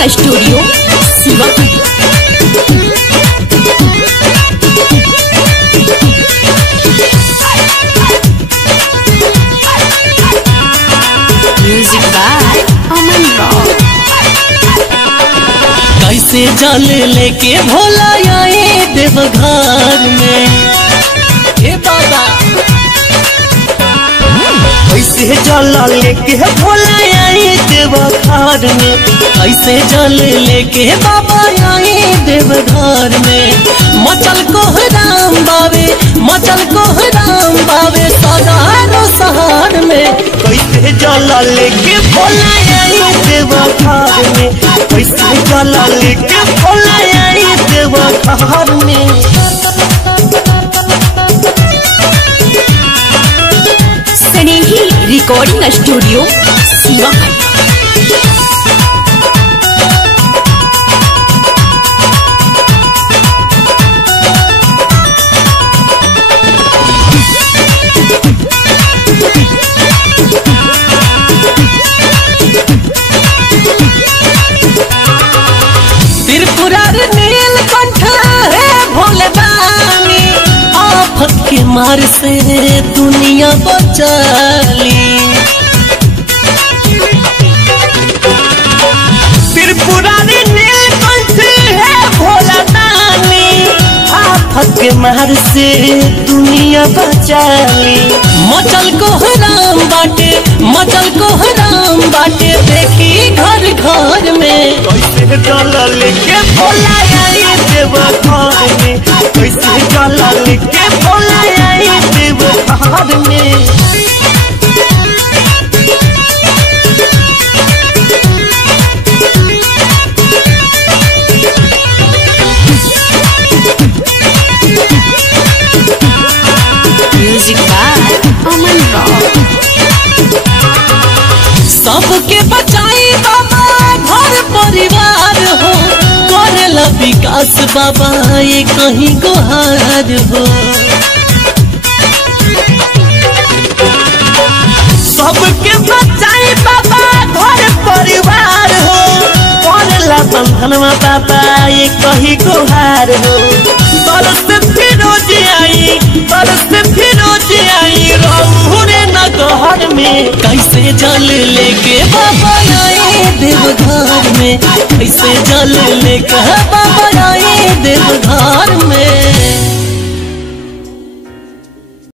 Recording studio Shivapur. Music by Aman Rock. कैसे जल लेके भोला आए देवघर में, ए बाबा कैसे जल लेके भोला आए देवघर में, कैसे जल लेके बाबा आए देवघर में। मचल कोहराम बावे, मचल कोहराम बावे सदारो शहर में। कैसे जल लेके भोला आए देवघर में, कैसे जल लेके भोला आए देवघर में। स्नेही रिकॉर्डिंग स्टूडियो शिवापुर। त्रिपुरारी नीलकंठ है भोले दानी, आफत के मार से दुनिया बचाली। त्रिपुरारी नीलकंठ है भोला दानी, आफत के मार से दुनिया बचाली। मचल कोहराम बाटे, मचल कोहराम बाटे देखी घर घर में। कैसे जल लेके भोला आए देवघर में, कैसे जल लेके भोला आए देवघर में। Music by Aman Rock. सबके बचाई बाबा घर परिवार हो, करेला विकास बाबा ये कहीं गुहार हो। सबके बचाई बाबा घर परिवार हो, करेला बंधनवा बाबा ये कहीं गुहार हो। बरस फिरोज आई, बरस फिरोज आई रौरे नगर में। कैसे जल लेके बाबा आए देवघर में, कैसे जल लेके बाबा आए देवघर में।